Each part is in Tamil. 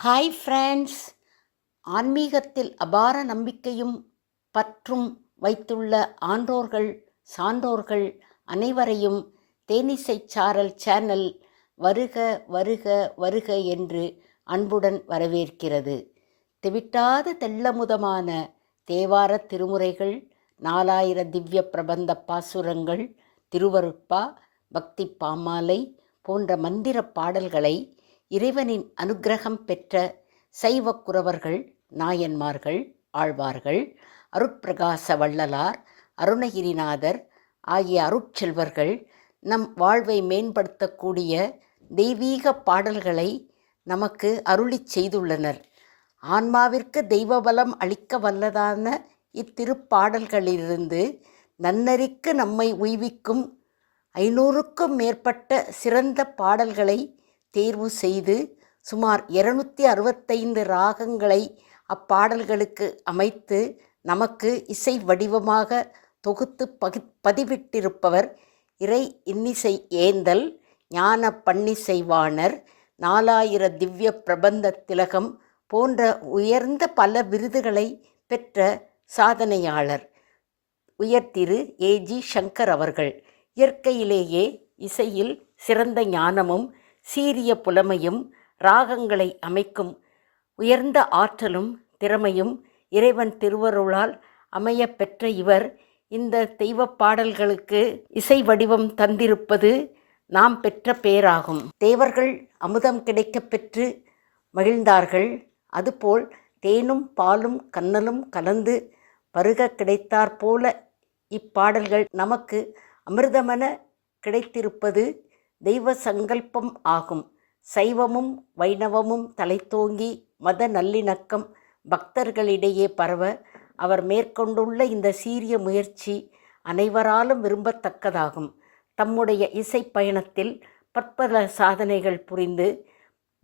Hi friends. ஆன்மீகத்தில் அபார நம்பிக்கையும் பற்றும் வைத்துள்ள ஆன்றோர்கள் சான்றோர்கள் அனைவரையும் தேனிசைச் சாரல் சேனல் வருக வருக வருக என்று அன்புடன் வரவேற்கிறது. தெவிட்டாத தெள்ளமுதமான தேவார திருமுறைகள், 4000 திவ்ய பிரபந்த பாசுரங்கள், திருவருட்பா, பக்தி பாமாலை போன்ற மந்திர பாடல்களை இறைவனின் அனுக்கிரகம் பெற்ற சைவ குரவர்கள், நாயன்மார்கள், ஆழ்வார்கள், அருட்பிரகாச வள்ளலார், அருணகிரிநாதர் ஆகிய அருட்செல்வர்கள் நம் வாழ்வை மேம்படுத்தக்கூடிய தெய்வீக பாடல்களை நமக்கு அருளிச் செய்துள்ளனர். ஆன்மாவிற்கு தெய்வபலம் அளிக்க வல்லதான இத்திருப்பாடல்களிலிருந்து நன்னெறிக்கு நம்மை உய்விக்கும் 500க்கும் மேற்பட்ட சிறந்த பாடல்களை தேர்வு செய்து சுமார் 265 ராகங்களை அப்பாடல்களுக்கு அமைத்து நமக்கு இசை வடிவமாக தொகுத்து பதிவிட்டிருப்பவர் இறை இன்னிசை ஏந்தல் ஞான பன்னிசைவாணர். 4000 திவ்ய பிரபந்த திலகம் போன்ற உயர்ந்த பல விருதுகளை பெற்ற சாதனையாளர் உயர்திரு ஏ.ஜி. சங்கர் அவர்கள். இயற்கையிலேயே இசையில் சிறந்த ஞானமும் சீரிய புலமையும் ராகங்களை அமைக்கும் உயர்ந்த ஆற்றலும் திறமையும் இறைவன் திருவருளால் அமைய பெற்ற இவர் இந்த தெய்வ பாடல்களுக்கு இசை வடிவம் தந்திருப்பது நாம் பெற்ற பேராகும். தேவர்கள் அமுதம் கிடைக்கப் பெற்று மகிழ்ந்தார்கள். அதுபோல் தேனும் பாலும் கன்னலும் கலந்து பருக கிடைத்தாற்போல இப்பாடல்கள் நமக்கு அமிர்தமென கிடைத்திருப்பது தெய்வ சங்கல்பம் ஆகும். சைவமும் வைணவமும் தலைத்தோங்கி மத நல்லிணக்கம் பக்தர்களிடையே பரவ அவர் மேற்கொண்டுள்ள இந்த சீரிய முயற்சி அனைவராலும் விரும்பத்தக்கதாகும். தம்முடைய இசை பயணத்தில் பற்பல சாதனைகள் புரிந்து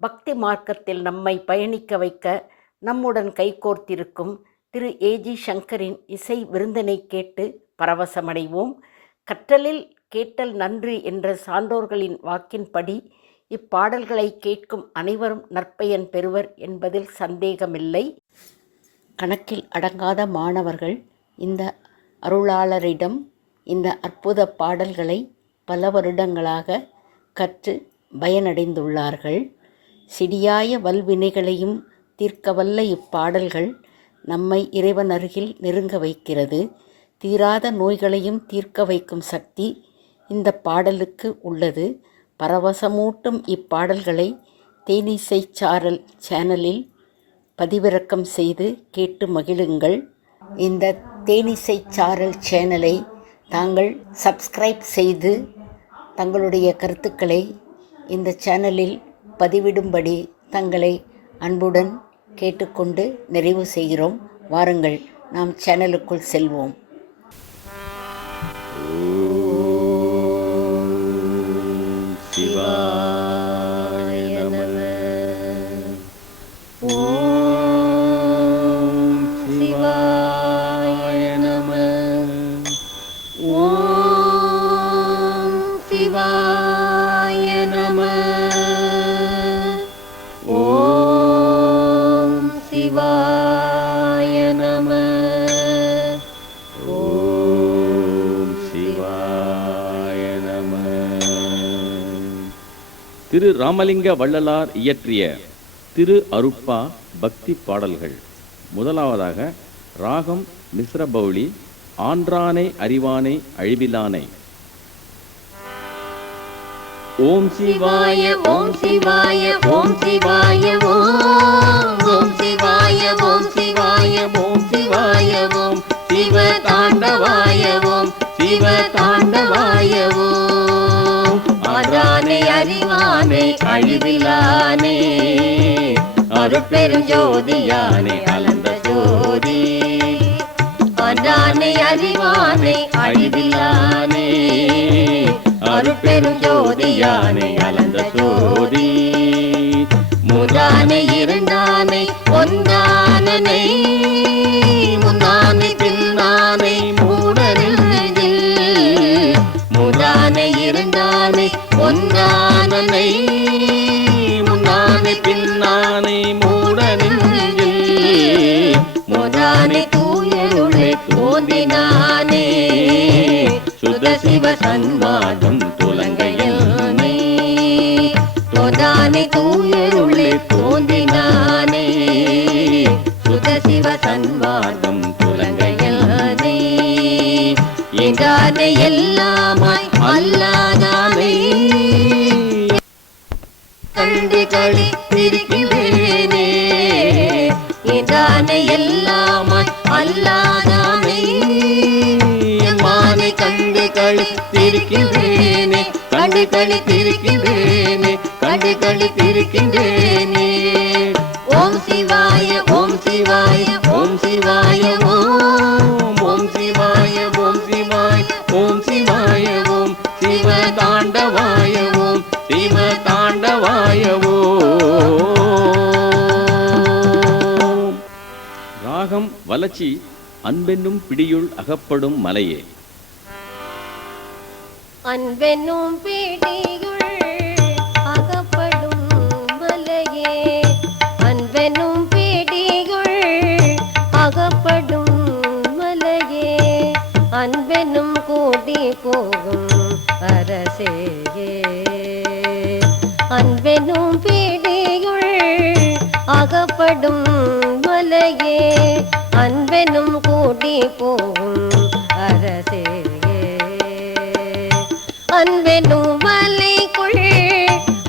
பக்தி மார்க்கத்தில் நம்மை பயணிக்க வைக்க நம்முடன் கைகோர்த்திருக்கும் திரு ஏ.ஜி. சங்கரின் இசை விருந்தினை கேட்டு பரவசமடைவோம். கற்றலில் கேட்டல் நன்று என்ற சான்றோர்களின் வாக்கின்படி இப்பாடல்களை கேட்கும் அனைவரும் நற்பயன் பெறுவர் என்பதில் சந்தேகமில்லை. கணக்கில் அடங்காத மாணவர்கள் இந்த அருளாளரிடம் இந்த அற்புத பாடல்களை பல வருடங்களாக கற்று பயனடைந்துள்ளார்கள். சிடியாய வல்வினைகளையும் தீர்க்கவல்ல இப்பாடல்கள் நம்மை இறைவன் அருகில் நெருங்க வைக்கிறது. தீராத நோய்களையும் தீர்க்க வைக்கும் சக்தி இந்த பாடலுக்கு உள்ளது. பரவசமூட்டும் இப்பாடல்களை தேனிசைச் சாரல் சேனலில் பதிவிறக்கம் செய்து கேட்டு மகிழுங்கள். இந்த தேனிசைச் சாரல் சேனலை தாங்கள் சப்ஸ்கிரைப் செய்து தங்களுடைய கருத்துக்களை இந்த சேனலில் பதிவிடும்படி தங்களை அன்புடன் கேட்டுக்கொண்டு நிறைவு செய்கிறோம். வாருங்கள், நாம் சேனலுக்குள் செல்வோம். சிவாய நம. ஓம் சிவாய நம. ஓம் சிவாய நம. ஓம் சிவாய நம. ஓம் சிவாய நம. திரு ராமலிங்க வள்ளலார் இயற்றிய திரு அருட்பா பக்தி பாடல்கள். முதலாவதாக ராகம் மிஸ்ரபௌளி, ஆன்றானை அறிவானை அழிவிலானை. ஓம் சிவாய ஓம் சிவாய ஓம் சிவாய ஓம் சிவாய ஓம் சிவாய ஓம் சிவாய ஓம் சிவ தாண்டவாய ஓம் சிவ தாண்டவாய ஓம். ஆன்றானை அறிவானை அழிவிலானே, அருட்பெருஞ்சோதியானே அலந்த ஜோதி. ஆன்றானை அறிவானை அழிவிலானே, அருட்பெருஞ்சோதியானே அலந்த ஜோதி. மூன்றானை இரண்டானை ஒன்றானனை, முன்னானை பின்னானை மூடரில். மூன்றானை இரண்டானை ஒன்றானனை, முன்னானை பின்னானை தோன்றினானே சுத சிவ சன்மார்க்கம் துலங்கையல்னே தோதானே தூயருளே தோன்றினானே சுத சிவ சன்மார்க்கம் துலங்கையல்னே இதானே எல்லாமாய் அல்லாதானே கண்டு களித்திருக்கின்றேனே இதானே எல்லாமாய் அல்லாதானே மானை கண்டு களித்திருக்கின்றேனே கண்டு களித்திருக்கின்றேனே கண்டு களித்திருக்கின்றேனே ஓம் சிவாய ஓம் சிவாய ஓம் சிவாய ஓம் ஓம் சிவாய ஓம் சிவாய ஓம் சிவாய ஓம் சிவ தாண்டவாய ஓம் சிவ தாண்டவாய ஓம். ராகம் வலச்சி அன்பென்னும் பிடியுள் அகப்படும் மலையே. அன்பென்னும் பிடியுள் அகப்படும் மலையே அன்பென்னும் பிடியுள் அகப்படும் மலையே அன்பென்னும் கூடி போகும் அரசேயே அன்பென்னும் பிடியுள் அகப்படும் மலையே அன்பென்னும் கூடி போகும் அரசேயே அன்பெனும் மலைக்குள்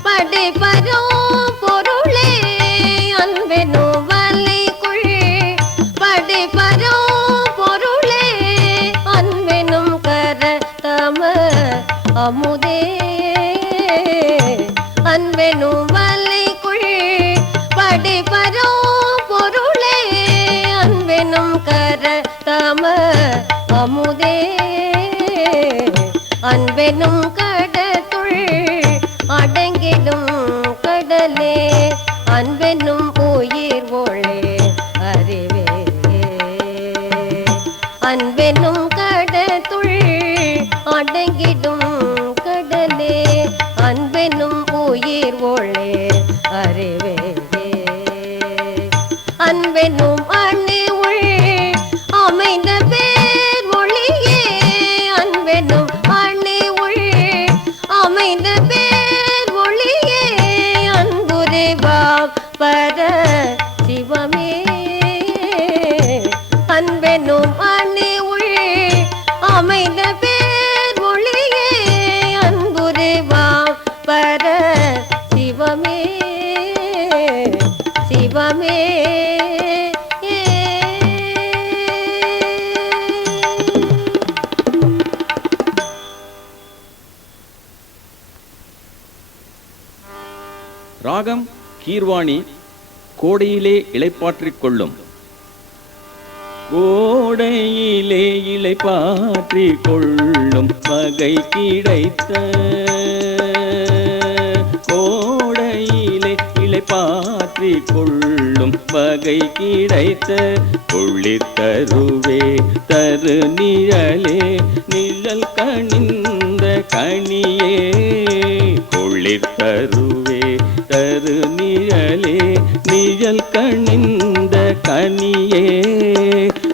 படைப்பரோ பொருளே அன்பெனும் மலைக்குள் படைப்பரோ பொருளே அன்பெனும் கர தம அமுதே அன்பெனும் மலைக்குள் படைப்பரோ பொருளே அன்பெனும் கர தம அமுதே அன்பெனும் கடத்துள் அடங்கிடும் கடலே அன்பெனும் உயிர் ஒளே அறிவே அன்பெனும் கடத்துள் அடங்கிடும் கடலே அன்பெனும் உயிர் ஒளே அறிவே அன்பெனும் அணி உள் அமைந்த பேர் ஒளியே அன்பெனும் அணி உள் அமைந்த பேர் ஒளியே அன்புரைவா பர சிவமே அன்பெனும் அணி உள் அமைந்த பேர் ஒளியே அன்புரைவா பர சிவமே சிவமே ராகம் கீர்வாணி கோடையிலே இளைப்பாற்றிக் கொள்ளும். கோடையிலே இளைப்பாற்றிக் கொள்ளும் வகை கிடைத்த கோடையிலே இளைப்பாற்றிக் கொள்ளும் வகை கிடைத்த கொள்ளித்தருவே தரு நிழலே நிழல் கணிந்த கனியே கொள்ளித்தருவே தரு நிழலே நிழல் கணிந்த கனியே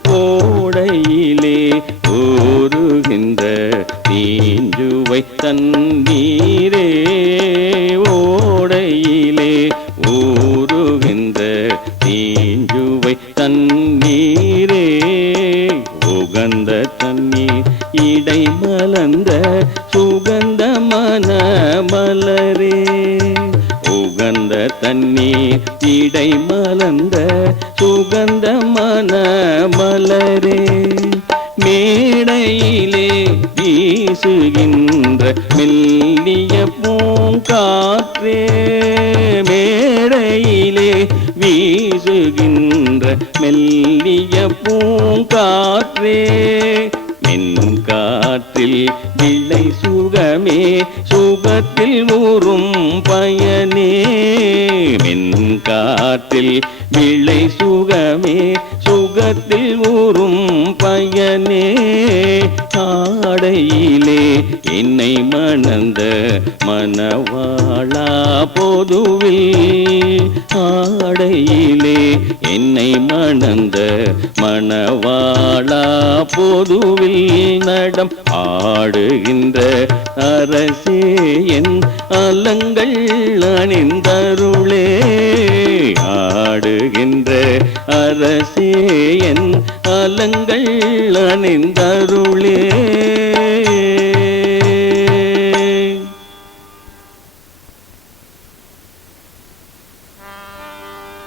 கோடையிலே ஊறுகின்ற தீஞ்சுவை தண்ணீரே ஓடையிலே ஊறுகின்ற தீஞ்சுவை தண்ணீரே உகந்த தண்ணீர் இடை மலர்ந்த சுகந்த மன மலரே உகந்த தண்ணீர் இடை மலர்ந்த சுகந்த மன மலரே மேடையிலே வீசுகின்ற மெல்லிய பூங்காற்றே மேடையிலே வீசுகின்ற மெல்லிய பூங்காற்றே மென்காற்றில் விளை சுகமே சுகத்தில் ஊறும் பயனே மென்காற்றில் விளை சுகமே சுகத்தில் ஊறும் பயனே ஆடையிலே என்னை மணந்த மணவாளா பொதுவில் ஆடையிலே என்னை மணந்த மணவாளா பொதுவில் நடம் ஆடுகின்ற அரசே என் அலங்கள் அணிந்தருளே ஆடுகின்ற அரசே என் அலங்கள் அணிந்தருளே.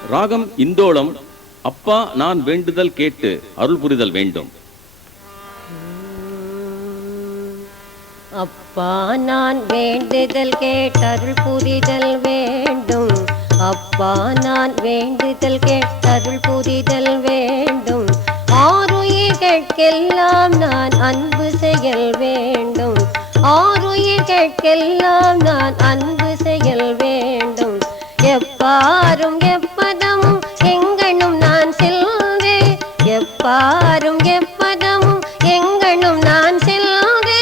ராகம் இந்தோளம். அப்பா நான் வேண்டுதல் கேட்டு அருள் புரிதல் வேண்டும். அப்பா நான் வேண்டுதல் கேட்டருள் புரிதல் வேண்டும். அப்பா நான் வேண்டுதல் கேட்டருள் புரிதல் வேண்டும். ஆருயிர்கட்கெல்லாம் நான் அன்பு செயல் வேண்டும். ஆருயிர்கட்கெல்லாம் நான் அன்பு செயல் வேண்டும். எப்பாரும் எப்பதமும் எங்கனும் நான் செல்வே. எப்பாரும் எப்பதமும் எங்கனும் நான் செல்வே.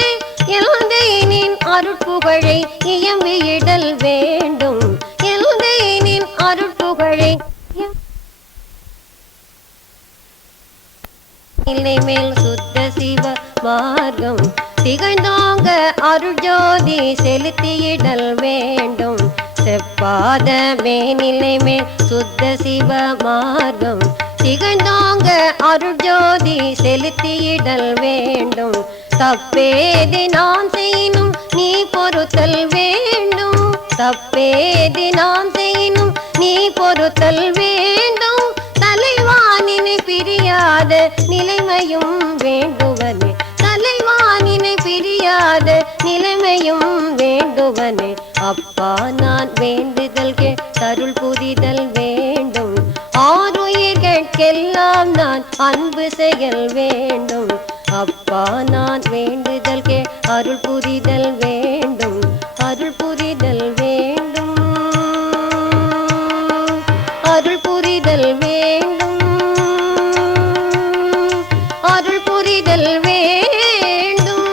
எல்தையினின் அருட்புகழை இயம்பியிடல் வேண்டும். எல்தையினின் அருட்புகழை நிலை மேல் சுத்த சிவ மார்க்கம் திகழ்ந்தோங்க அருஜோதி செலுத்தியிடல் வேண்டும். செப்பாத மேனிலை மேல் சுத்த சிவ மார்க்கம் திகழ்ந்தோங்க அருஜோதி செலுத்தியிடல் வேண்டும். தப்பேதி நான் செய்யணும் நீ பொறுத்தல் வேண்டும். தப்பேதி நான் செய்யணும் நீ பொறுத்தல் வேண்டும். தலைவானினை பிரியாத நிலைமையும் வேண்டுவனே. தலைவானினை பிரியாத நிலைமையும் வேண்டுவனே. அப்பா நான் வேண்டுதல் கேட்டருள் புரிதல் வேண்டும். ஆருயிர்கட்கெல்லாம் நான் அன்பு செயல் வேண்டும். அப்பா நான் வேண்டுதல் அருள் புரிதல் வேண்டும். அருள் புரிதல் வேண்டும். அருள் புரிதல் வேண்டும். அருள் புரிதல் வேண்டும்.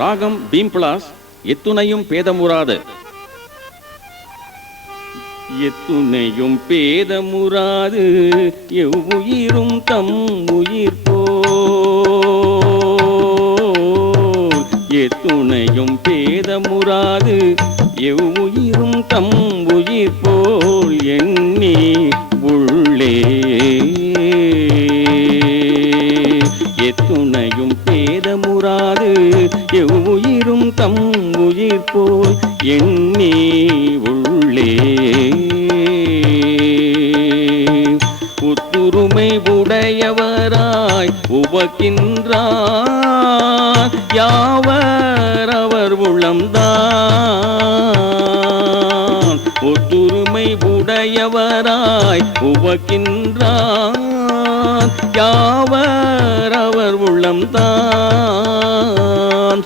ராகம் பீம்பிளாஸ். எத்துணையும் பேதமுறாது. எத்துணையும் பேதமுறாது எவ்வுயிரும் தம் உயிர் போல். எத்துணையும் பேதமுறாது எவ்வுயிரும் தம் உயிர் போல் எண்ணி உள்ளே. எத்துணையும் பேதமுறாது எவ்வுயிரும் தம் உயிர் போல் எண்ணி உள்ளே. உத்துருமை உடையவராய் உவக்கின்றார் யாவர் அவர் உளம்தான். ஒத்துருமை உடையவராய் உவக்கின்றார் யாவர் அவர் உள்ளம்தான்.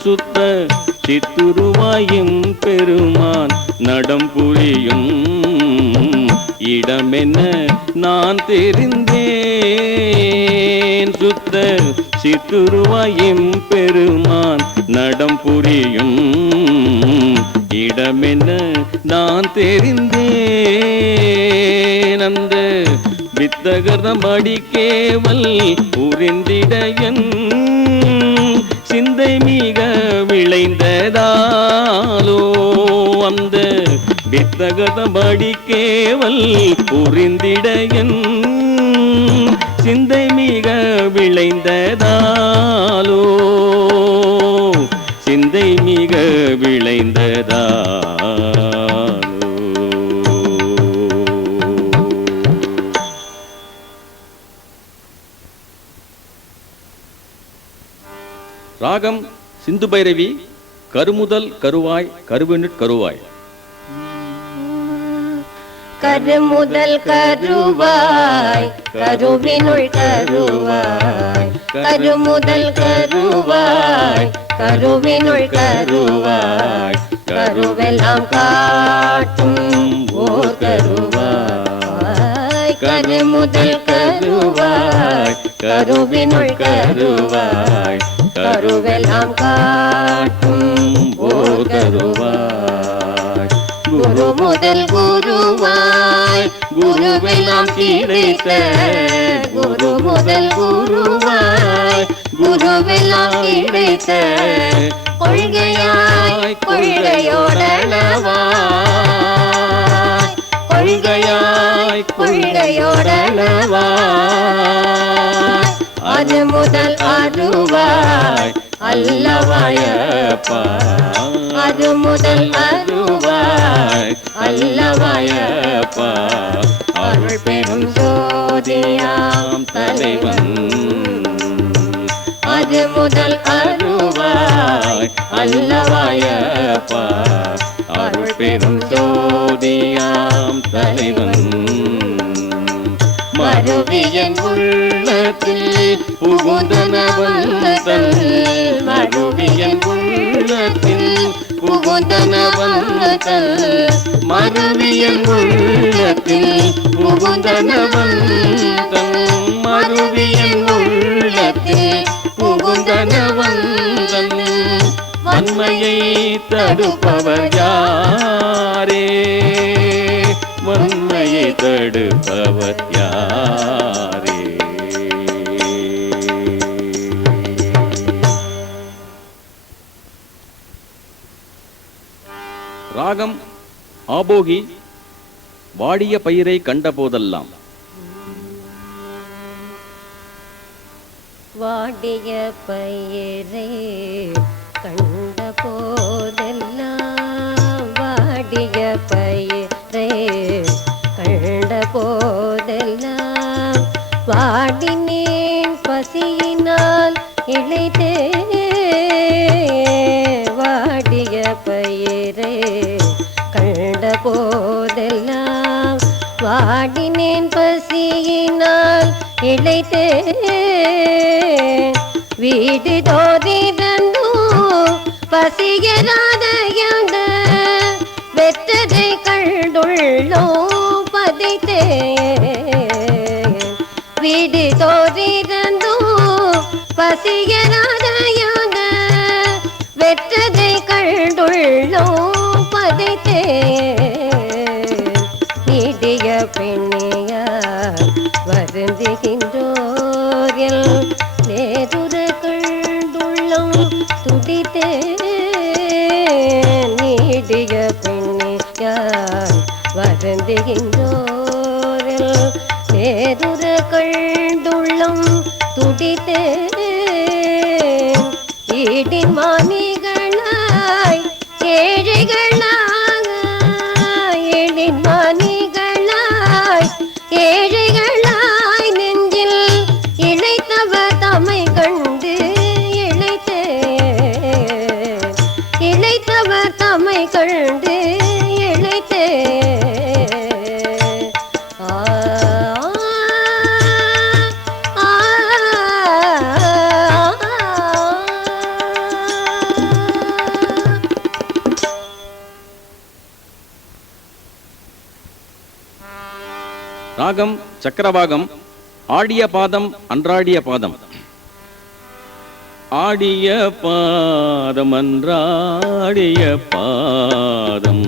சுத்த சித்துருவாயும் பெருமான் நடம் புரியும் இடமென்ன நான் தெரிந்தேன். சுத்த சித்துருவாயும் பெருமான் நடம் புரியும் இடமென்ன நான் தெரிந்தேன். அந்த வித்தகர்தம் அடிக்கேவல் புரிந்திடையன் சிந்தை மிக விளைந்ததாலோ. அந்த வித்தகதம் அடிக்கேவல் புரிந்திடையன் சிந்தை மிக விளைந்ததாலோ. சிந்தை மிக விளைந்ததாலோ. ராகம் சிந்து பைரவி. கருமுதல் கருவாய் கருவினுட் கருவாய். கருமுதல் கருவாய் கருவினுள் கருவாய். கருமுதல் கருவாய் கருவினுள் கருவாய். கருவெல்லாம் காட்டும் ஓர் கருவாய் கருமுதல் கருவாய் கருவினுள் கருவாய் கருவெல்லாம் காட்டும் ஓர் கருவாய் குரு முதல் குருவாய் குருவெல்லாம் கிடைத்த குரு முதல் குருவாய் குருவெல்லாம் கிடைத்த கொள்கையாய் கொள்கையோடளவாய் கொள்கையாய் கொள்கையோடளவாய் அது முதல் அருவாய் அல்லவாயப்பா அது முதல் அருவாய் அல்லவாயப்பா அருள் பெரும் ஜோதியாம் தலைவன் அது முதல் அருவாய் அல்லவாயப்பா அருள் பெரும் ஜோதியாம் தலைவன் மருவியன் உள்ளத்தில் புகுந்தனவந்தன் மருவியன் உள்ளத்தில் புகுந்தனவந்தன் மருவியன் உள்ளத்தில் புகுந்தனவந்தன் மருவியன் உள்ளத்தில் புகுந்தனவந்தன் வன்மையை தடுப்பவர் யாரே வன்மையை தடுப்பவர் யாரே ராகம் ஆபோகி. வாடிய பயிரை கண்ட போதெல்லாம். வாடிய பயிரை கண்ட போதெல்லாம் வாடிய பயிரை கண்ட போதெல்லாம் வாடினேன் பசியினால் இளைத்தே வாடிய பயிரை கண்ட போதெல்லாம் வாடினேன் பசியினால் இளைத்தே வீடு தோதிரந்தோ பசியராதையாட வெற்றதை கண்டுள்ளோ பதித்தே வீடு தோதிரந்தோ பசியராதையாட வெற்றதை கண்டுள்ளோ பதித்தே நீடிய பெண்ணியார் வருந்துகின்றோரில் நேருர கண்டுள்ளம் துடித்தே நீடிய பெண்ணியார் வருந்துகின்றோரில் நேருர கண்டுள்ளம் துடித்தே ஈடின் மானிகளாய் ஏழைகளாக ஈடின் மானிகளாய் ஏழைகளாய் நெஞ்சில் இழைத்தவர் தம்மை கண்டு இழைத்தே இழைத்தவர் தம்மை கண்டு இழைத்தே ராகம் சக்கரவாகம். ஆடிய பாதம் அன்றாடிய பாதம். ஆடிய பாதம் அன்றாடிய பாதம்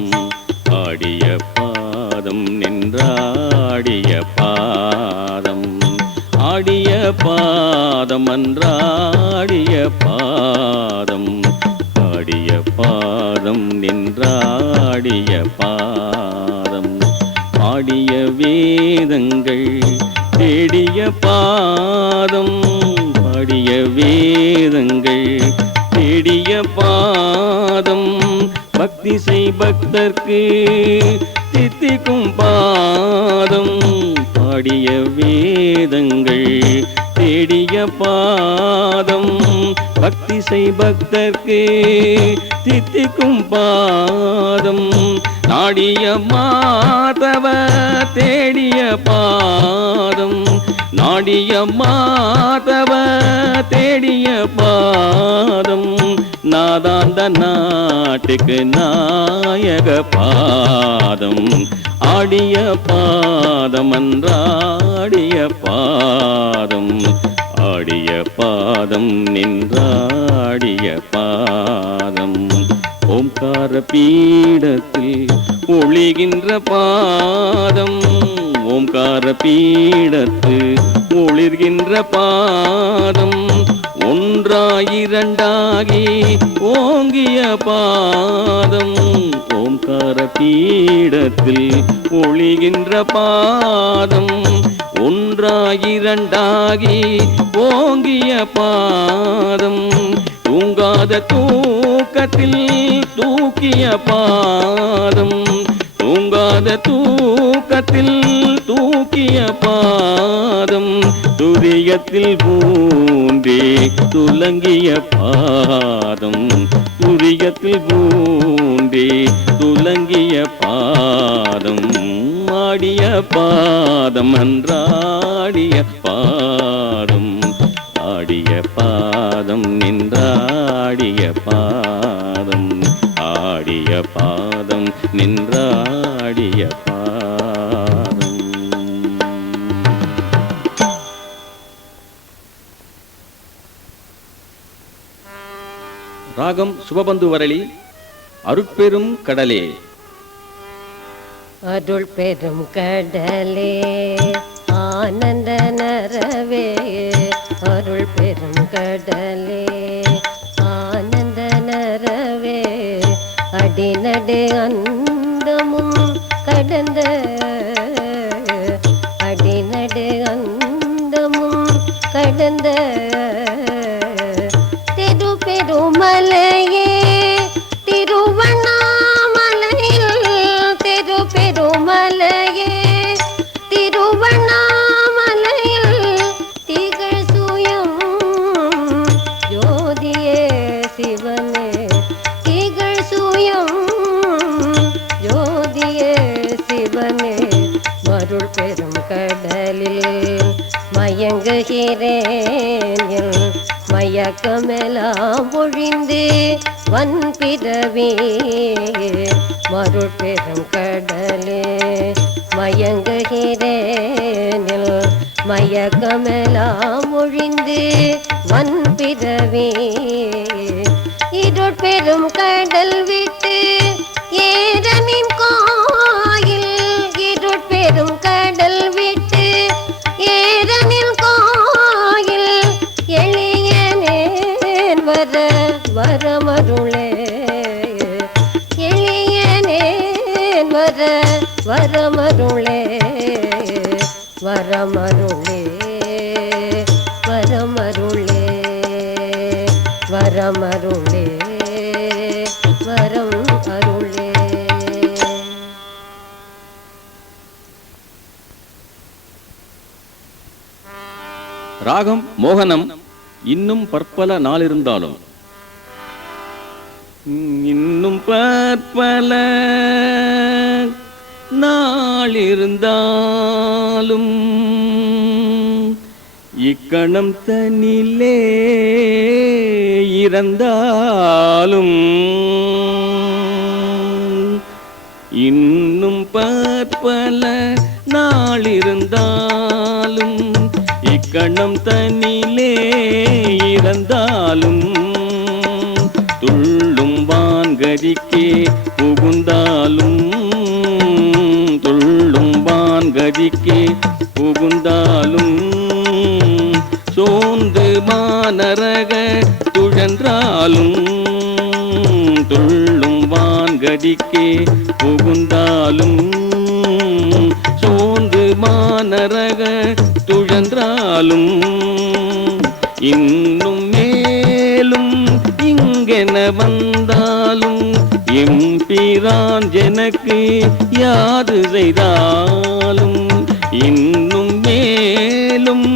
ஆடிய பாதம் நின்றாடிய பாதம் ஆடிய பாதம் அன்றாடிய பாதம் ஆடிய பாதம் நின்றாடிய பாதம் பாடிய வேதங்கள் தேடிய பாதம் பாடிய வேதங்கள் தேடிய பாதம் பக்தி செய் பக்தர்க்கு தித்திக்கும் பாதம் பாடிய வேதங்கள் தேடிய பாதம் பக்தி செய் பக்தர்க்கு தித்திக்கும் பாதம் நாடிய மாதவ தேடிய பாதம் நாடிய மாதவ தேடிய பாதம் நாதாந்த நாட்டுக்கு நாயக பாதம் ஆடிய பாதம் அன்றாடிய பாதம் ஆடிய பாதம் நின்றாடிய பாதம் ஓம்கார பீடத்தில் ஒளிகின்ற பாதம் ஓம்கார பீடத்து ஒளிர்கின்ற பாதம் ஒன்றாயிரண்டாகி ஓங்கிய பாதம் ஓம்கார பீடத்தில் ஒளிகின்ற பாதம் ஒன்றாயிரண்டாகி ஓங்கிய பாதம் தூங்காத தூக்கத்தில் தூக்கிய பாதம் தூங்காத தூக்கத்தில் தூக்கிய பாதம் துரியத்தில் பூண்டே துலங்கிய பாதம் துரியத்தில் பூண்டே துலங்கிய பாதம் ஆடிய பாதம் அன்றாடிய பாதம் ஆடிய பாதம் நின்றாடிய பாதம் ஆடிய பாதம் நின்றாடிய பாதம். ராகம் சுபபந்து வரளி அருட்பெரும் கடலே. அருள் பெரும் கடலே ஆனந்த நரவே அருள் பெரும் கடலே ஆனந்த நரவே அடிநடு அந்தமும் கடந்த அடிநடு அந்தமும் கடந்த திரு பெருமலையே திருவண்ணாமலையில் திரு பெருமலையே திருவண்ணாமலையில் திகழ் சுயம் ஜோதியே சிவனே திகழ் சுயம் ஜோதியே சிவனே மருள் பெரும் கடலில் மயங்குகிறேன் மயக்கமெல்லாம் ஒழிந்து வன்பிறவே மருள் பெரும் கடலே மயங்குகிறேன் மயக்கமெல்லாம் ஒழிந்து வன்பிறவே இருள் பெரும் கடல் விட்டு ஏரனின் கோயில் இருள் பெரும் கடல் விட்டு ஏரனின் கோயில் எளியனேன் வர வரமருளே எளியனேன் வர வரமருளே வரமருளே வரமருளே வரமருளே வரம் அருளே. ராகம் மோகனம் இன்னும் பற்பல நாளிருந்தாலும் இன்னும் பற்பல நாளிருந்தாலும் இக்கணம் தனிலே இறந்தாலும் இன்னும் பற்பல நாளிருந்தாலும் இக்கணம் தனிலே இறந்தாலும் துள்ளும் வான்கதிக்கே புகுந்தாலும் துள்ளும் வான்கதிக்கே புகுந்தாலும் சோந்து மாநரக துழன்றாலும் துள்ளும் வான்கதிக்கே புகுந்தாலும் சோந்து மாநரக துழன்றாலும் இன்னும் மேலும் இங்கென வந்தாலும் எம்பிரான் எனக்கு யாது செய்தாலும் இன்னும் மேலும்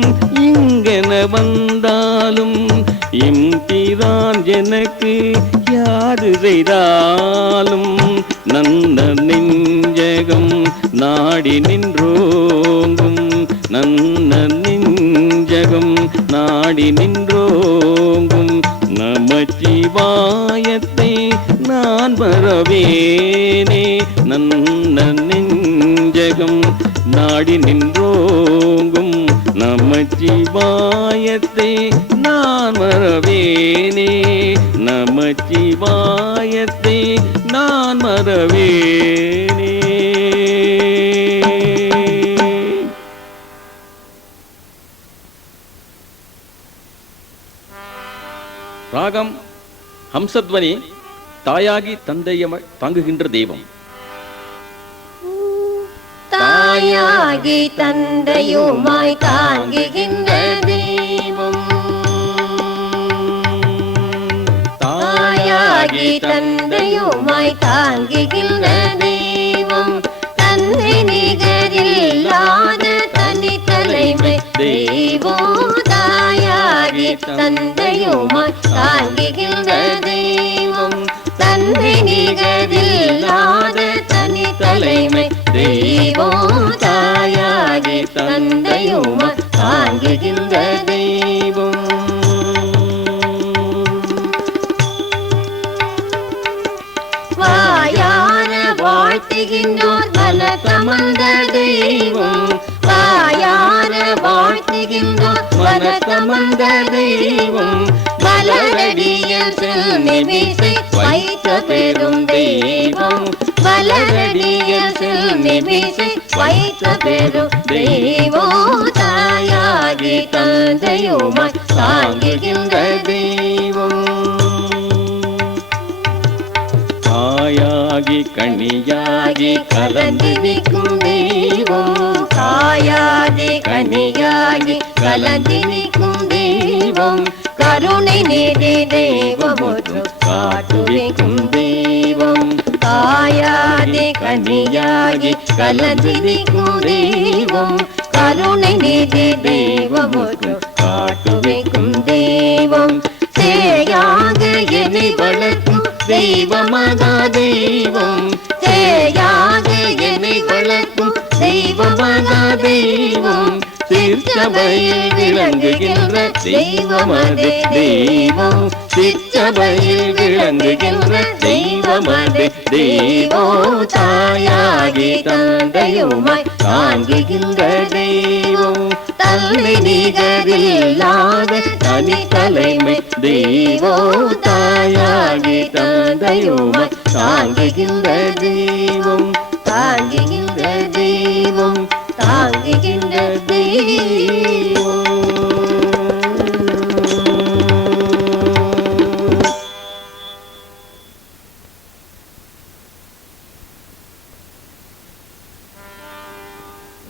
இங்கென வந்தாலும் எம்பிரான் எனக்கு யாது செய்தாலும் நந்த நெஞ்சகம் நாடி நின்றோங்கும் நன்ன நெஞ்சகம் நாடி நின்றோங்கும் நமச்சிவாயத்தை நான் வரவேனே நன்ன நெஞ்சகம் நாடி நின்றோங்கும் நமச்சிவாயத்தை நான் வரவேனே நமச்சிவாயத்தை நான் வரவேனே. ராகம் ஹம்சத்வனி தாயாகி தந்தையம தாங்குகின்ற தெய்வம். தாயாகி தந்தையுமாய் தாங்குகின்ற தெய்வம். தாயாகி தந்தையுமாய் தாங்குகின்ற தெய்வம். தந்தை நிகரில்லாத தனி தலைமை தெய்வம். தாயாகி தந்தையுமாய் தாங்குகின்ற தெய்வம். தந்தை நிகரில்லாத தனி தலைமை தெய்வம். தாயாகி தந்தையுமாய் தாங்குகின்ற தெய்வம். வாயார வாழ்த்துகின்றோர் பல கமந்த தெய்வம். வாயார வாழ்த்துகின்றோர் பல கமந்த தெய்வம். மலரடியில் செல்நிமிசை வைத்த பெரும் தெய்வம். மலரடியில் செல்நிமிசை வைத்த பெரும் தெய்வம். தாயாகி தந்தையுமாய் தாங்குகின்ற தெய்வம். தாயாகி கனியாகி கலந்து நிற்கும் தெய்வம். தாயாகி கனியாகி கலந்து நிற்கும் தெய்வம். கருணை நிதி தெய்வம் ஒன்று காட்டு வைக்கும் தெய்வம். தாயாகி கனியாகி கலந்து நிற்கும் தெய்வம். கருணை நிதி தெய்வம் ஒன்று காட்டு வைக்கும் தெய்வம். சேயாக என்னை வளர்க்கும் தெய்வமகா தெய்வம். சேயாக என்னை வளர்க்கும் தெய்வமகா தெய்வம். திருச்சபையில் விளங்குகின்ற தெய்வமதே தெய்வம். திருச்சபையில் விளங்குகின்ற தெய்வமதே தெய்வம். தாயாகி தந்தையுமாய் தாங்குகின்ற தெய்வம். தன்னை நிகரில்லாத தனி தலைமை தெய்வம். தாயாகி தந்தையுமாய் தாங்குகின்ற தெய்வம். தாங்குகின்ற தெய்வம். தாங்குகின்ற தெய்வம்.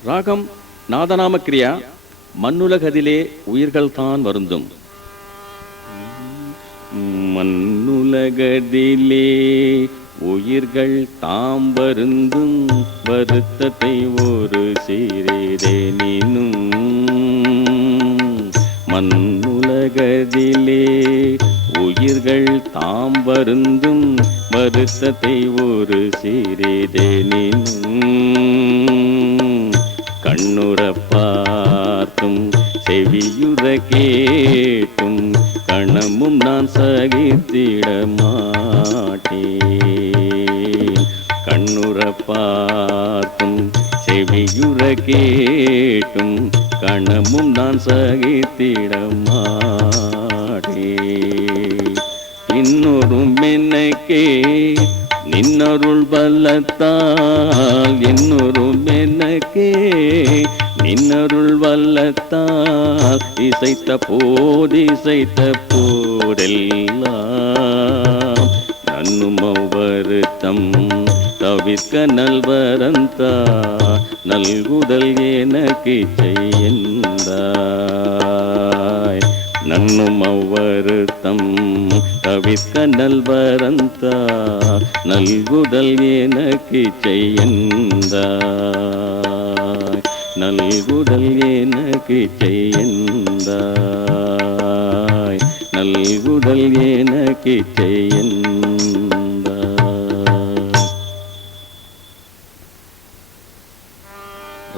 ராகம் நாதநாம கிரியா மண்ணுலகதிலே உயிர்கள் தான் வருந்தும். மண்ணுலகதிலே உயிர்கள் தாம் வருந்தும் வருத்தத்தை ஒரு சிறிதேனும். மண்ணுலகதிலே உயிர்கள் தாம் வருந்தும் வருத்தத்தை ஒரு சிறிதேனும். கண்ணுற பார்த்தும் செவியுற கேட்டும் கணமும் நான் சகித்திட மாட்டேன். கண்ணுற பார்த்தும் செவியுற கேட்டும் கணமும் நான் சகித்திட மாட்டேன். இன்னொரும் எனக்கே நின்னருள் வல்லத்தால். இன்னொரும் எனக்கே நின்னருள் வல்லத்தால். இசைத்த போதெல்லாம் நன்னும் வருத்தம் தவிர்க்க நல்வரந்தா. நல்குதல் எனக்கு செய்யந்தாய். நன்னும் வருத்தம் தவிர்க்க நல்வரந்தா. நல்குதல் எனக்கு செய்யந்தாய். நல்குதல் எனக்கு செய்யந்தாய். நல்குதல் எனக்கு செய்யந்தாய்.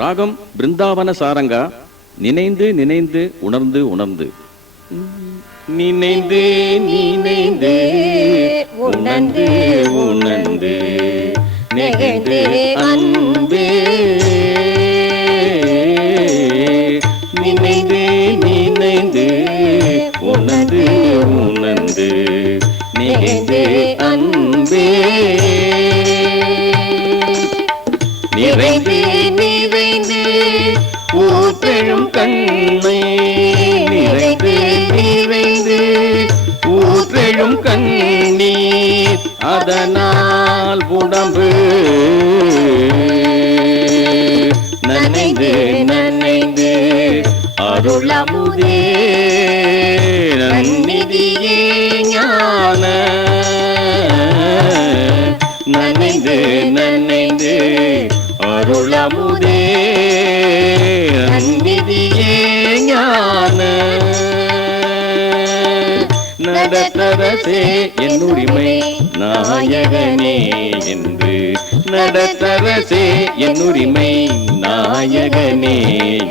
ராகம் பிருந்தாவன சாரங்கா நினைந்து நினைந்து உணர்ந்து உணர்ந்து. நினைந்து நினைந்து உணர்ந்து உணர்ந்து நெகிழ்ந்து அன்பே நினைந்து நினைந்து உணர்ந்து உணர்ந்து நெகிழ்ந்து அன்பே நிறைந்து நிறைந்து ஊற்றெழும் கண்ணை நிறைந்து நிறைந்து ஊற்றெழும் கண்ணீர் அதனால் உடம்பு நனைந்து நனைந்து அருளமுதே நன்னிதியே ஞான நனைந்து நனைந்து அருளமுதே நன்னிதியே ஞான நடத்தரசே என் உரிமை நாயகனே என்று நடத்தரசே என் உரிமை நாயகனே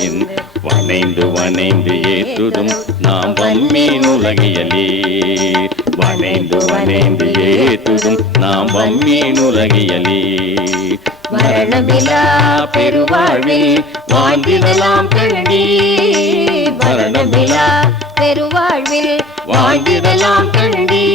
என்று வனைந்து வனைந்து ஏற்றுதும் நாம் வம்மீன் உலகியலே வனைந்து வனைந்து ஏற்றுதும் நாம் வம்மீன் உலகியலே மரணமில்லா பெருவாழ்வில் வாழ்ந்திடலாம் கண்டி மரணமில்லா பெருவாழ்வில் வாழ்ந்திடலாம் கண்டி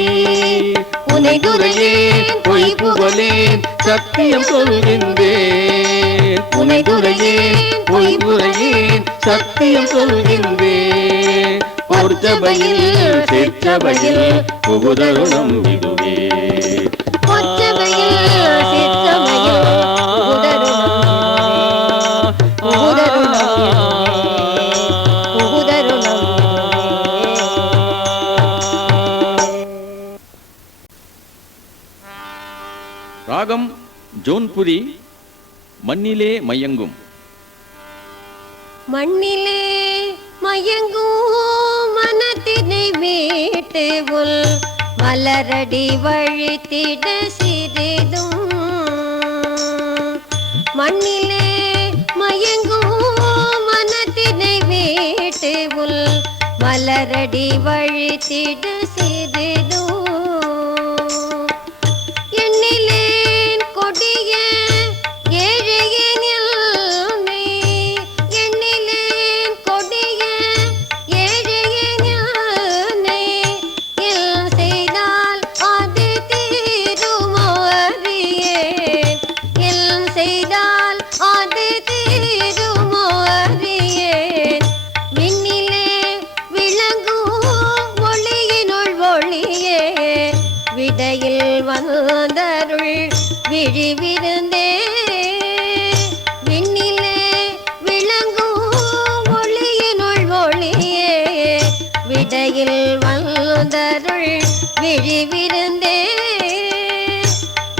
உனை துறையேன் பொய் புகழேன் சத்தியம் சொல்கின்றேன் உனை துறையேன் பொய் புகழேன் சத்தியம் சொல்கின்றேன் பொற்சபையில் சிற்சபையில் புகுதருணம் இதுவே பொற்சபையில் சிற்சபையில் ராகம் ஜோன்புரி மண்ணிலே மயங்கும் மண்ணிலே மயங்கும் மனத்தினை மீட்டு உள் மலரடி வழித்திட சிறிதும் மண்ணிலே மயங்கும் மனத்தினை மீட்டு உள் மலரடி வழித்திட சிறிதும் விழிவிருந்தே விண்ணிலே விளங்கும் ஒளியினுள் ஒளியே விடையில் வந்தருள் விழிவிருந்தே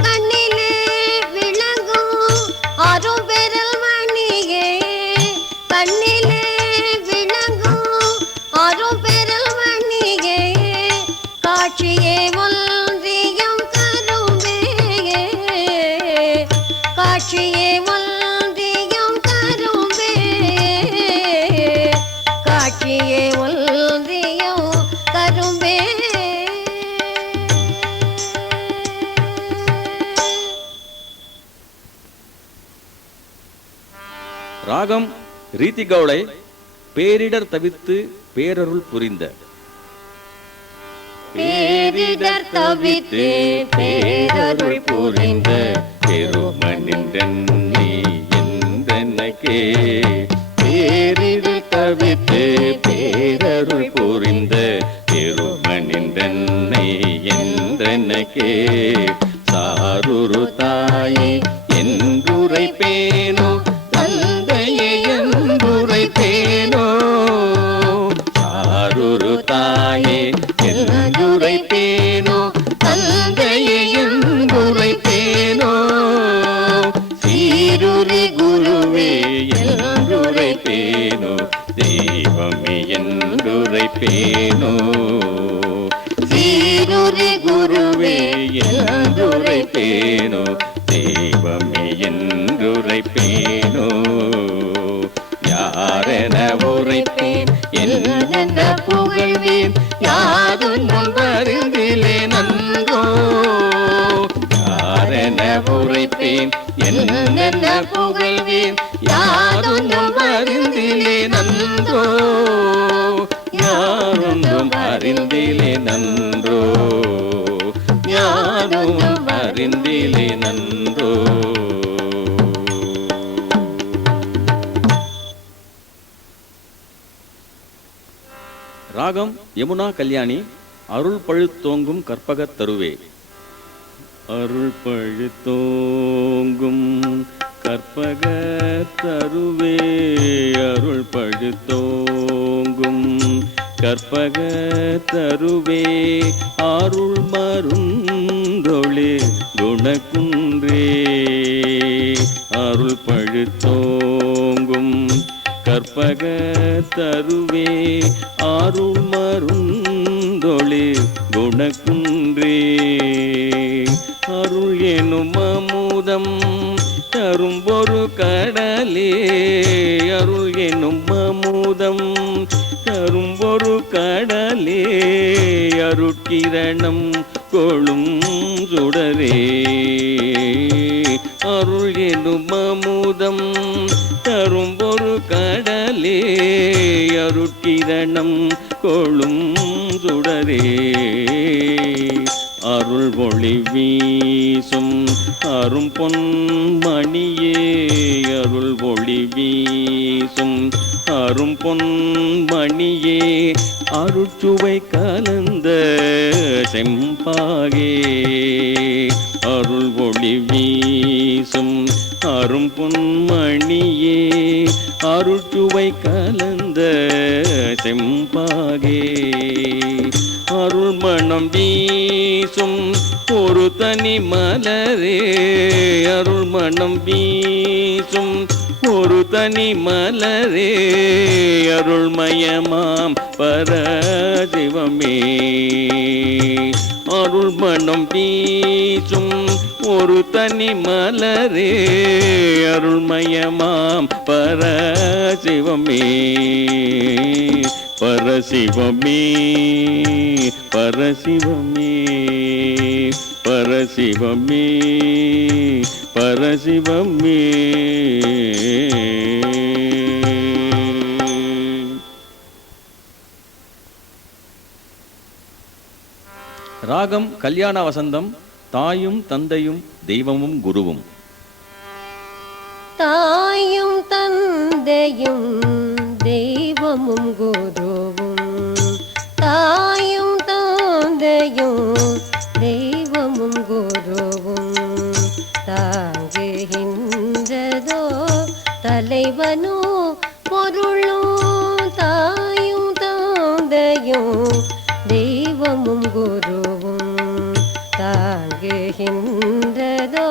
கண்ணிலே விளங்கும் அரும்பெருள் மணியே கண்ணிலே விளங்கும் அரும்பெருள் மணியே காட்சியே ஒன்றியம் காட்சியே ஒன்றியம் கரும்பே காட்சியே ஒன்றியம் கரும்பே ராகம் ரீதிகௌளை பேரிடர் தவித்து பேரருள் புரிந்த பேரிடர் தவித்து பேரருள் புரிந்த பெருமனின்றன்னை என்றனக்கே பேரிடர் தவித்து பேரருள் புரிந்த பெருமனின்றன்னை என்றனக்கே சாருரு தாயே என்றுரைப்பேனோ தந்தையே என்றுரைப்பேனோ சாருரு தாயே என்றுரைப்பேனோ தந்தையே என்றுரைப்பேனோ சீருரி குருவே என்றுரைப்பேனோ தெய்வமே என்றுரைப்பேனோ சீருரி குருவே என்றுரைப்பேனோ தெய்வமே என்றுரைப்பேனோ யாரென உரைப்பேன் என்ன புகழ்வேன் யார் உரைப்பேன் என்னென்ன புகழ்வேன் யாதொன்றும் அறிந்திலே நன்றோ யாரொன்றும் அறிந்திலே நன்றோ யாரும் அறிந்திலே நன்றோ. ராகம் யமுனா கல்யாணி. அருள் பழுத்தோங்கும் கற்பகத் தருவே. அருள் பழுத்தோங்கும் கற்பகத் தருவே அருள் பழுத்தோங்கும் கற்பகத் தருவே அருள் மருந்தொளி குணக்குன்றே அருள் பழுத்தோங்கும் கற்பகத் தருவே அருள் மருந்தொளி குணக்குன்றே அருள் எனும் அமுதம் தரும்பொரு கடலே அருள் எனும் அமுதம் தரும்பொரு கடலே அருட்கிரணம் கொளும் சுடரே அருள் எனும் அமுதம் தரும்பொரு கடலே அருட்கிரணம் கொளும் சுடரே அருள் ஒளி வீசும் அரும் பொன்மணியே அருள் ஒளி வீசும் அரும் பொன்மணியே அருட்சுவை கலந்த செம்பாகே அருள் ஒளி வீசும் அரும் பொன்மணியே அருட்சுவை கலந்த செம்பாகே அருள் மணம் வீசும் ஒரு தனி மலரே அருள் மணம் வீசும் ஒரு தனி மலரே அருள்மயமாம் பரசிவமே அருள் மணம் வீசும் ஒரு தனி மலரே அருள்மயமாம் பரசிவமே பரசிவமே பரசிவமே பரசிவமே பரசிவமே. ராகம் கல்யாண வசந்தம். தாயும் தந்தையும் தெய்வமும் குருவும். தாயும் தந்தையும் தெய்வமும் குருவும் தாயும் தந்தையும் தெய்வமும் குருவும் தாங்குகின்றதோ தலைவனோ பொருளும் தாயும் தந்தையும் தெய்வமும் குருவும் தாங்குகின்றதோ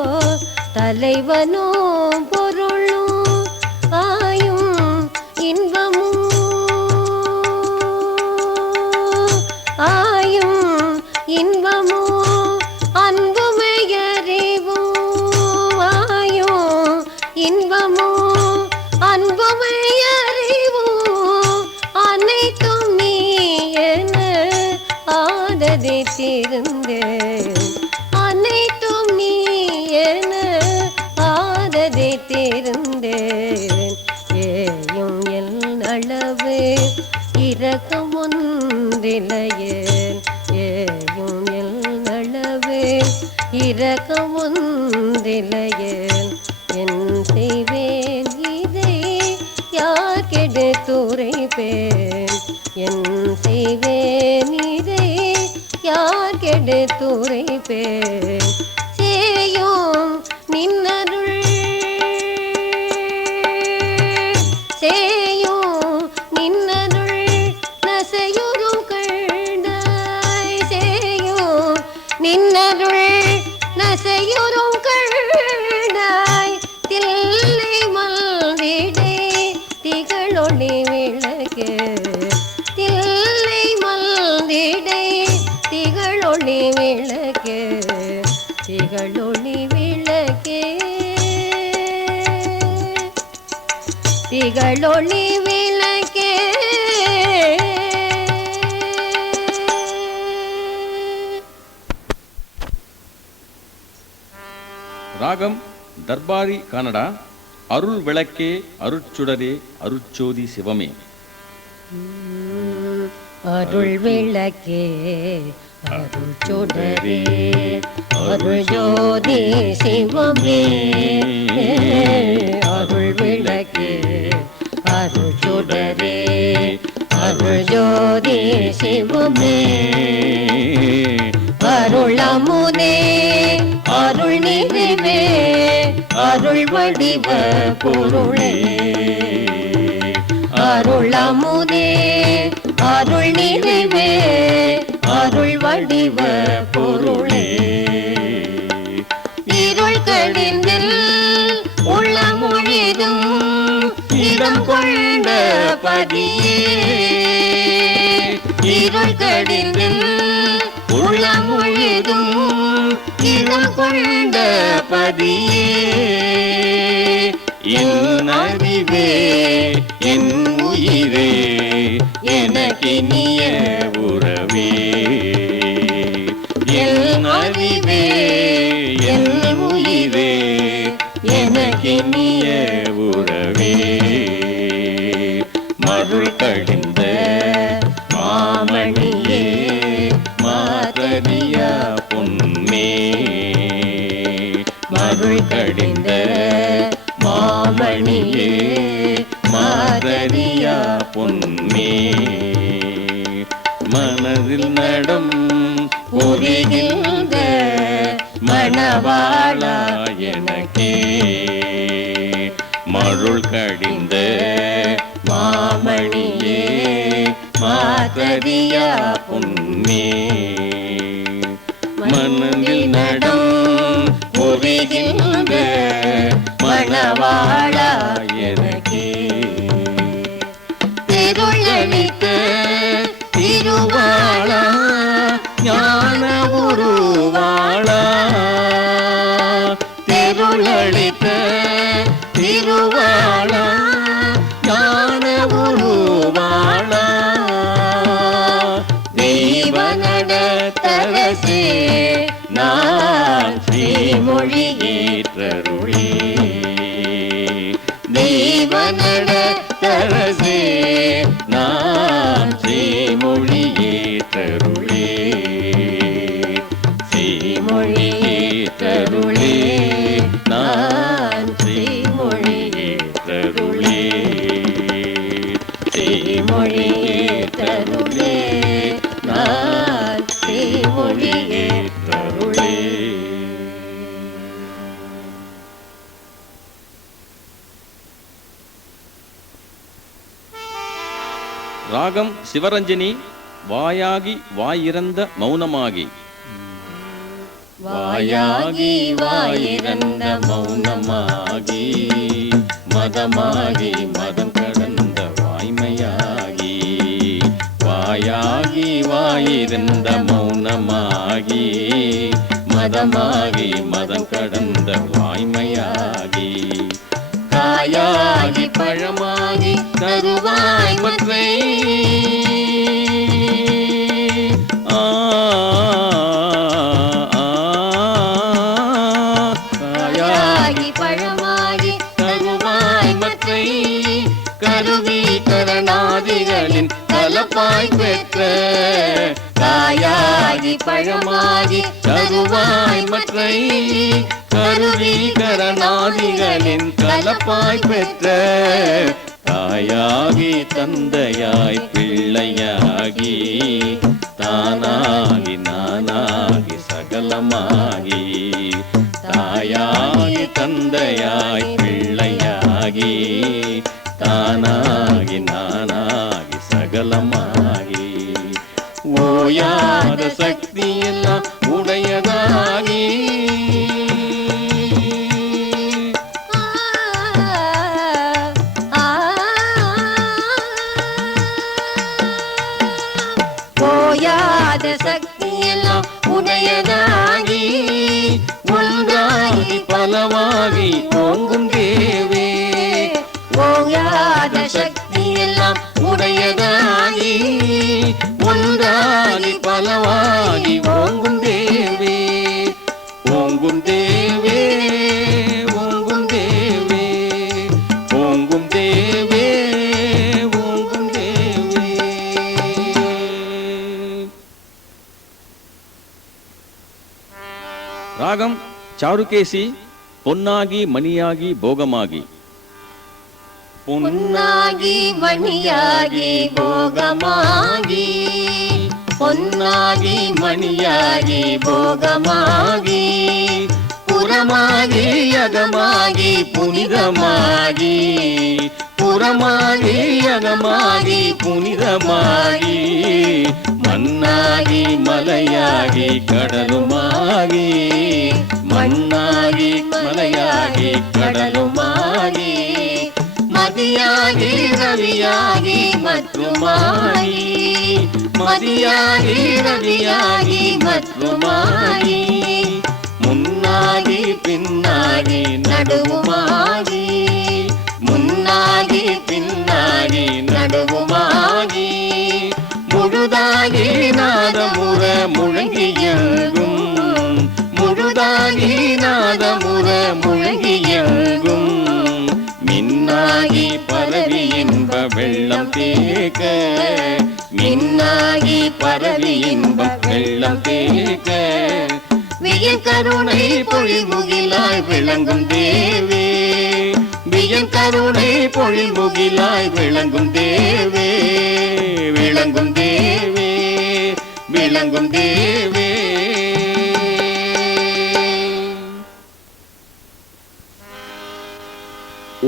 தலைவனோ பொருளும் ஆயும் இன்பமும் ஆயும் இன்பமும் அன்புமையறிவும் ஆயும் இன்பமும் அன்புமையறிவும் அனைத்தும் நீ என ஆதரித்திருந்தேன் அனைத்தும் நீ என ஆதரித்திருந்தேன் ஏயும் எல் அளவு இரக்கம் ஒன்றிலையேன் ஏயும் எல் அளவு இரக்கம் ஒன்றிலையேன் என் செய்வேன் இதை யார் கெடுத்துரைப்பேன் என் செய்வேன் இதை யார் கெடுத்துரைப்பேன் சேயும் நின்னருள் சேயும் நின்னருள் நசையுறும் கண்டாய் சேயும் நின்னருள் நசையுறும் கண்டாய் தில்லை மல்விடை திகழொளி விளக்கு தில்லை மல்விடை திகழொளி விளக்கு திகழொளி விளக்கே திகழொளி விளக்கே. ராகம் தர்பாரி கனடா. அருள் விளக்கே அருட்சுடரே அருட்சோதி சிவமே. அருள் விளக்கே அருள் சுடரே அருள் ஜோதி சிவமே. அருள் விளக்கே அருள் சுடரே அருள் ஜோதி சிவமே. அருள் அமுதே அருள் நிறைவே அருள் வடிவ பொருளே. அருள் அமுதே அருள் நிறைவே அருள் வடிவ பொருளே. இருள் கடிந்தில் உள்ள மொழிதும் இடம் கொண்ட பதியே. இருள் கடிந்தில் உள்ள மொழிதும் இடம் கொண்ட பதியே. என் அறிவே என் உயிரே எனக்கினிய உறவே. என் அறிவே என் உயிரே எனக்கினிய உறவே. மருள் கடிந்த மாமணியே மாதரியா பொன்னே. மருள் கடிந்த மாமணியே மாதரியா பொன்னே. மனதில் நடம் புரிகின்ற மணவாளா எனக்கே. மருள் கடிந்த மாமணியே மாதரியா பொன்னே. மனதில் நடம் புரிகின்ற மணவாளா எனக்கே. திருளளித்த திருவாளா ஞான உருவாளா. திருளளித்த திருவாளா ஞான உருவாளா. தெய்வ நடத்தரசே நான் ஸ்ரீமொழி ஏற்றருளே. தெய்வ நடத்தரசே நான் ஸ்ரீமொழி ஏற்றருளே. ஸ்ரீமொழி ஏற்றருளே நான் ஸ்ரீமொழி ஏற்றருளே. ஸ்ரீமொழி ஏற்றருளே நான் ஸ்ரீமொழி ஏற்றருளே. ராகம் சிவரஞ்சனி. வாயாகி வாயிறந்த மௌனமாகி. வாயாகி வாயிறந்த மௌனமாகி மதமாகி மதம் கடந்த வாய்மையாகி. வாயாகி வாயிறந்த மௌனமாகி மதமாகி மதம் கடந்த வாய்மையாகி. காயாகி பழமாகி தருவாய் மற்றை. காயாகி பழமாகி தருவாய் மற்றை. கருவி கரணாதிகளின் கலப்பாய் பெற்ற. காயாகி பழமாகி தருவாய் மற்றை. கருவி கரணாதிகளின் கலப்பாய் பெற்ற. தாயாகி தந்தையாய் பிள்ளையாகி தானாகி நானாகி சகலமாகி. தாயாகி தந்தையாய் பிள்ளையாகி தானாகி நானாகி சகலமாகி. ஓயாத சக்தி எல்லாம் உடையதாகி. ஓயாத சக்தி எல்லாம் உடையதாகி. ஒன்றாகி பலவாகி ஓங்கும் தேவே. ஓயாத சக்தி எல்லாம் உடையதாகி ஒன்றாகி பலவாகி ஓங்கும் தேவே. ஓங்கும் தேவே ராகம் சாருகேசி. பொன்னாகி மணியாகி போகமாகி. பொன்னாகி மணியாகி போகமாகி, பொன்னாகி மணியாகி போகமாகி, புறமாகி அகமாகி புனிதமாகி, புறமாகி அகமாகி புனிதமாகி, மண்ணாகி மலையாகி கடலுமாகி, மண்ணாகி மலையாகி கடலுமாகி, மதியாகி ரவியாகி மற்றுமாகி, மதியாகி ரவியாகி மற்றுமாகி, முன்னாகி பின்னாகி நடுவுமாகி, முன்னாகி பின்னாகி நடுவுமாகி, முழுதாகி நாதமுற முழங்கியங்கும், முழுதாகி நாதமுற முழங்கியங்கும், மின்னாகி பரவி இன்ப வெள்ளம் தேக்க, மின்னாகி பரவி இன்ப வெள்ளம் தேக்க, வியன் கருணை பொழிமுகிலாய் விளங்கும் தேவே, வியன் கருணை பொழிமுகிலாய் விளங்கும் தேவே, விளங்கும் தேவே, விளங்கும் தேவே.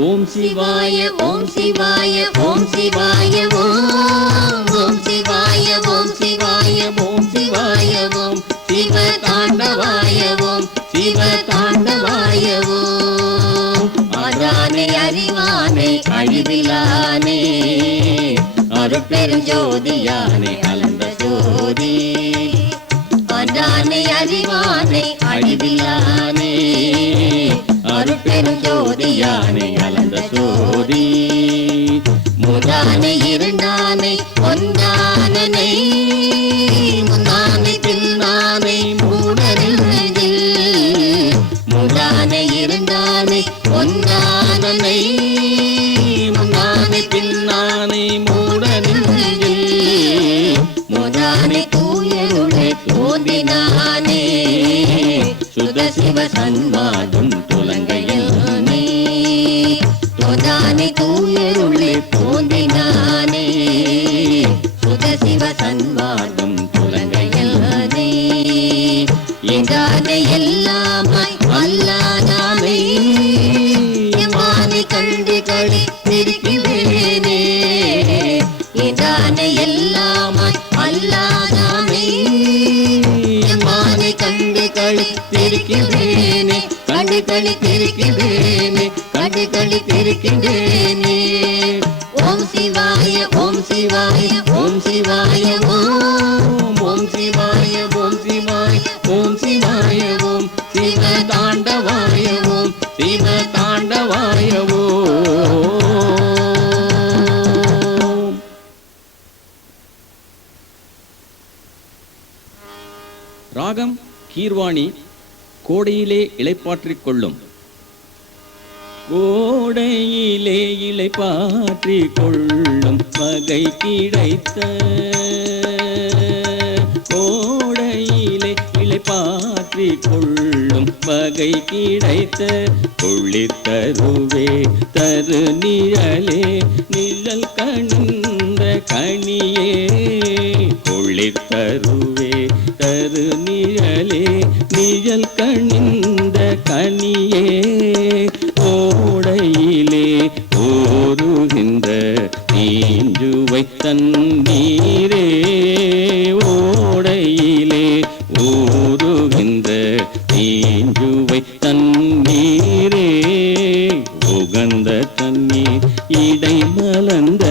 ஓம் சிவாய ஓம் சிவாய ஓம் சிவாய ஓம், ஓம் சிவாய ஓம் சிவாய ஓம் சிவாய ஓம், சிவ தாண்டவாய ஓம், சிவ தாண்டவாய ஓம். ஆரானே அறிவானே அழிவிலானே, அருட்பெருஞ்சோதியானே அலந்த ஜோதி, ஆரானே அறிவானே அழிவிலானே, அருட்பெருஞ்சோதியானே அலந்த ஜோதி, முதலானை இரண்டானை ஒன்றானனை, முன்னானை பின்னானை மூடரில், முதலானை இரண்டானை ஒன்றானனை, முன்னானை பின்னானை மூடரில், முதலானை தூயருளை தோன்றினானே, சுத சிவ சன்மாதம் துலங்கையானே, தோதானை தூயருளை தோன்றினானே, சுத சிவ சன்மாதம் துலங்கையானே, எங்கானை எல்லாமாய் அல்லாதாமை, எம்மானை கண்டு களி நிற்கிறேனே, எங்கானை எல்லாமாய் அல்லாதாமை, எம்மானை கண்டு களி திருக்கின்றேனே, கண்டு களி திருக்கின்றேனே, கண்டு களி திருக்கின்றேனே. ஓம் சிவாய ஓம் சிவாய ஓம் சிவாய ஓம், ஓம் சிவாய ஓம் சிவாய ஓம் சிவாய ஓம், சிவ தாண்டவாய ஓம், சிவ தாண்டவாய ஓம். ராகம் கீர்வாணி. கோடையிலே இளைப்பாற்றிக் கொள்ளும். கோடையிலே இளைப்பாற்றிக் கொள்ளும் வகை கிடைத்த, கோடையிலே இளைப்பாற்றிக் கொள்ளும் வகை கிடைத்த, கொள்ளித்தருவே தரு நிழலே நிழல் கண்ட கனியே, கொள்ளித்தருவே தரு நிழலே நிழல் கண்ட கனியே, ஓடையிலே ஓருகின்ற நீஞ்சுவை தண்ணீரே, ஓடையிலே ஓருகின்ற நீஞ்சுவை தண்ணீரே, உகந்த தண்ணீர் இடை மலர்ந்த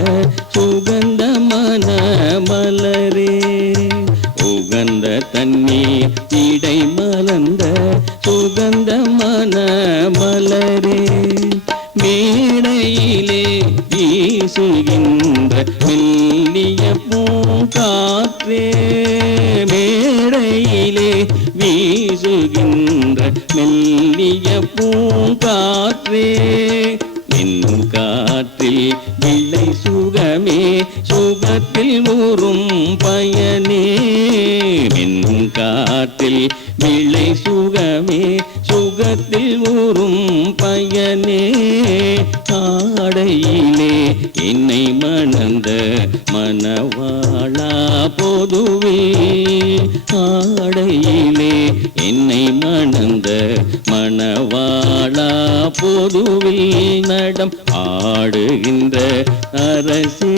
சுகந்த மன மலரே, உகந்த தண்ணீர் இடை மலர்ந்த சுகந்த மன மலரே, மேடையிலே வீசுகின்ற மெல்லிய பூங்காற்றே, மேடையிலே வீசுகின்ற மெல்லிய பூங்காற்றே, என் காற்றில் விளை சுகமே சுகத்தில் ஊறும் பயனே என் காற்றில் விளை சுகமே சுகத்தில் ஊறும் பயனே ஆடையிலே என்னை மணந்த மணவாளா பொதுவே ஆடையிலே என்னை மணந்த மணவாளா பொதுவில் நடம் ஆடுகின்ற அரசே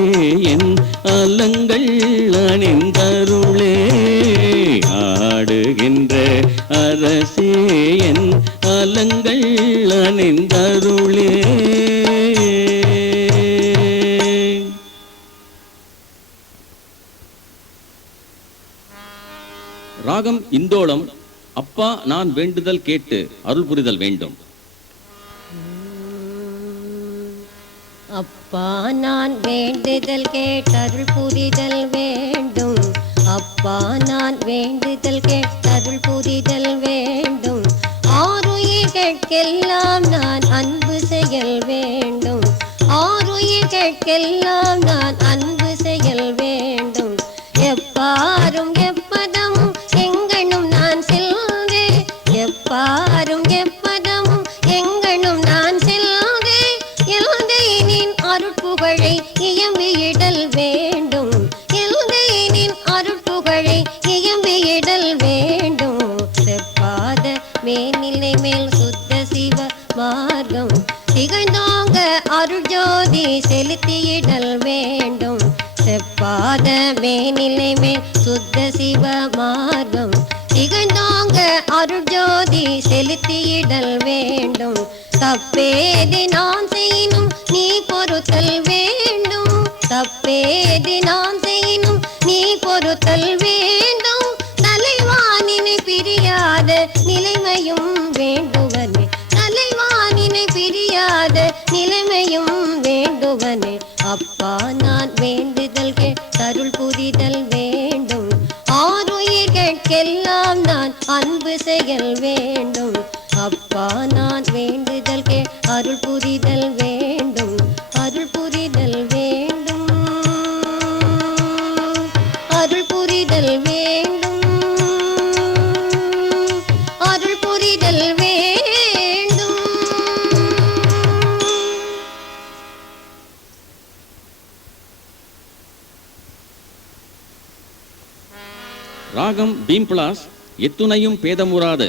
என் அலங்கள் அணிந்தருளே ஆடுகின்ற அரசே என் அலங்கள் அணிந்தருளே. ராகம் இந்தோளம். அப்பா நான் வேண்டுதல் கேட்டு அருள் புரிதல் வேண்டும். அப்பா நான் வேண்டுதல் கேட்டருள் புரிதல் வேண்டும். அப்பா நான் வேண்டுதல் கேட்டருள் புரிதல் வேண்டும். ஆருயிர்கட்கெல்லாம் நான் அன்பு செயல் வேண்டும். ஆருயிர்கட்கெல்லாம் நான் அன்பு செயல் வேண்டும். எப்பாரும் எப்பதமும் எங்கனும் நான் செல்வே. எப்பாரும் எப்பதமும் எங்கனும் நான் செல்வே. எல்தையினின் அருட்புகழை இயம்பியிடல் வேண்டும். எல்தையினின் அருட்புகழை இயம்பியிடல் வேண்டும். செப்பாத மேனிலை மேல் சுத்த சிவ மார்க்கம் திகழ்ந்தோங்க அருள்ஜோதி செலுத்தியிடல் வேண்டும். செப்பாத மேனிலை மேல் சுத்த சிவ மார்க்கம் திகழ்ந்தோங்க அருள்ஜோதி செலுத்தியிடல் வேண்டும். தப்பேதி நான் செய்யணும் நீ பொறுத்தல் வேண்டும். தப்பேதி நான் செய்யணும் நீ பொறுத்தல் வேண்டும். தலைவானினை பிரியாத நிலைமையும் வேண்டுவனே. தலைவானினை பிரியாத நிலைமையும் வேண்டுவனே. அப்பா நான் வேண்டுதல் கேட்டருள் புரிதல் வேண்டும். ஆருயிர்கட்கெல்லாம் நான் அன்பு செயல் வேண்டும். அப்பா நான் வேண்டுதல் அருள் புரிதல் வேண்டும். அருள் புரிதல் வேண்டும். அருள் புரிதல் வேண்டும். அருள் புரிதல் வேண்டும். ராகம் பீம்பிளாஸ். எத்துணையும் பேதமுறாது.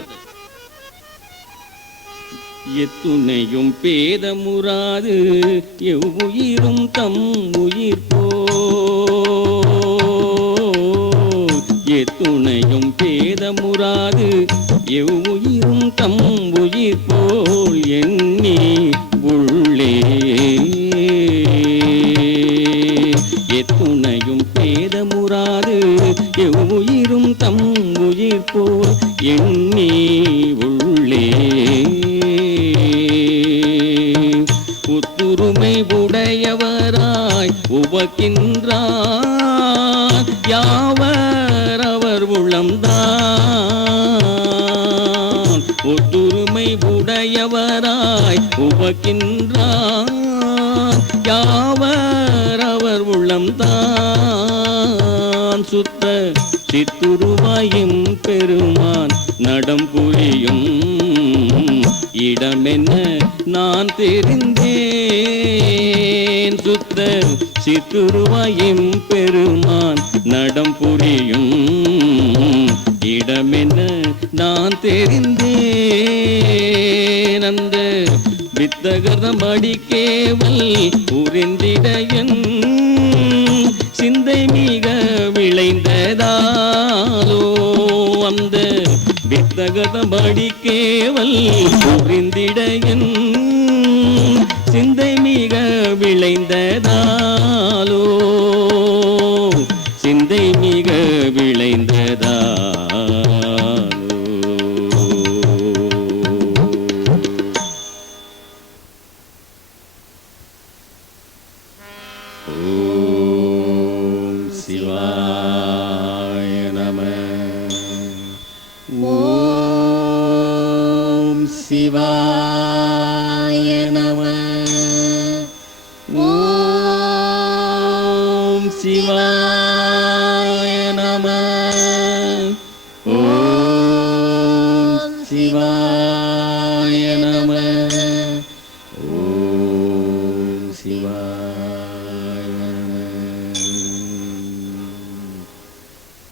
எத்துணையும் பேதமுறாது எவ்வுயிரும் தம் உயிர் போல். எத்துணையும் பேதமுறாது எவ்வுயிரும் தம் உயிர் போல் எண்ணி உள்ளே. எத்துணையும் பேதமுறாது எவ்வுயிரும் தம் உயிர் போல் எண்ணி உள்ளே. உத்துருமை உடையவராய் உவக்கின்றார் யாவர் அவர் உளம்தான். ஒத்துருமை உடையவராய் உவக்கின்றார் யாவர் அவர் உள்ளம்தான். சுத்த சித்துருவாயும் பெருமான் நடம் புரியும் இடமென்ன நான் தெரிந்தேன். சுத்த சித்துருவாயும் பெருமான் நடம் புரியும் இடமென்ன நான் தெரிந்தேன். அந்த வித்தகரம் அடிக்கேவல் புரிந்திடையன் சிந்தை மிக விளைந்ததாலோ. அந்த வித்தகரம் அடிக்கேவல் புரிந்திடையன் சிந்தை மிக விளைந்ததாலோ. சிந்தை மிக விளைந்ததாலோ. ஓம் சிவாய நம. ஓம் சிவாய நம. நம